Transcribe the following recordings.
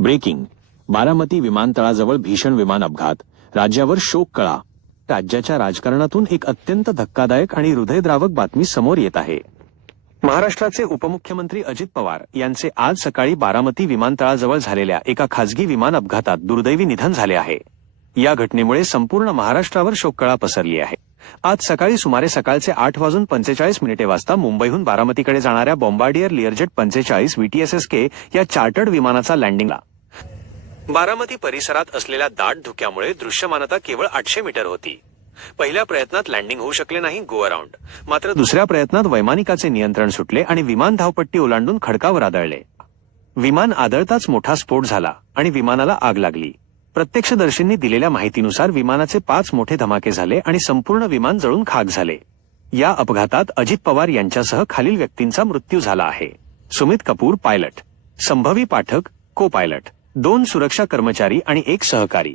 Breaking. Baramati विमानतळाजवळ भीषण विमान अपघात. राज्यावर शोककळा. राज्याच्या राजकारणातून एक अत्यंत धक्कादायक आणि हृदयद्रावक बातमी समोर येत आहे. महाराष्ट्राचे उपमुख्यमंत्री अजित पवार यांचे आज सकाळी बारामती विमानतळाजवळ झालेल्या एका खासगी विमान अपघातात दुर्दैवी निधन झाले आहे. या घटनेमुळे संपूर्ण महाराष्ट्रावर शोककळा पसरली आहे. आज सकाळी सुमारे सकाळचे 8:45 वाजता मुंबईहून बारामतीकडे जाणाऱ्या बॉम्बार्डियर लिअरजेट 45 VTSSK या चार्टर्ड विमानाचा लँडिंगला. बारामती परिसरात असलेल्या दाट धुक्यामुळे दृश्यमानता केवळ 800 मीटर होती. पहिल्या प्रयत्नात लँडिंग होऊ शकले नाही गो अराउंड. मात्र दुसऱ्या प्रयत्नात वैमानिकाचे नियंत्रण सुटले आणि विमान धावपट्टी ओलांडून खडकावर आदळले. विमान आदळताच मोठा स्फोट झाला आणि विमानाला आग लागली. प्रत्यक्षदर्शींनी दिलेल्या माहितीनुसार विमानाचे 5 मोठे धमाके झाले आणि संपूर्ण विमान जळून खाक झाले. या अपघातात अजित पवार यांच्यासह खालील व्यक्तींचा मृत्यू झाला आहे. सुमित कपूर पायलट, संभवी पाठक को पायलट, 2 सुरक्षा कर्मचारी आणि 1 सहकारी.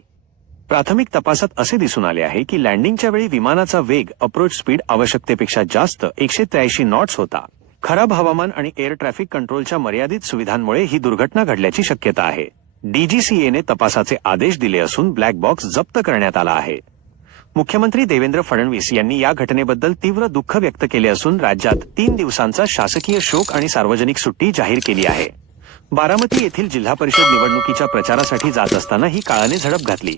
प्राथमिक तपासात असे दिसून आले आहे की लँडिंगच्या वेळी विमानाचा वेग अप्रोच स्पीड आवश्यकतेपेक्षा जास्त 183 नॉट्स होता. खराब हवामान आणि एअर ट्रॅफिक कंट्रोलच्या मर्यादित सुविधांमुळे ही दुर्घटना घडल्याची शक्यता आहे. DGCAने तपासाचे आदेश दिले असून ब्लॅक बॉक्स जप्त करण्यात आला आहे. मुख्यमंत्री देवेंद्र फडणवीस यांनी या घटनेबद्दल तीव्र दुःख व्यक्त केले असून राज्यात 3 दिवसांचा शासकीय शोक आणि सार्वजनिक सुट्टी जाहीर केली आहे. बारामती येथील जिल्हा परिषद निवडणुकीच्या प्रचारासाठी जात असताना ही काळाने झडप घातली.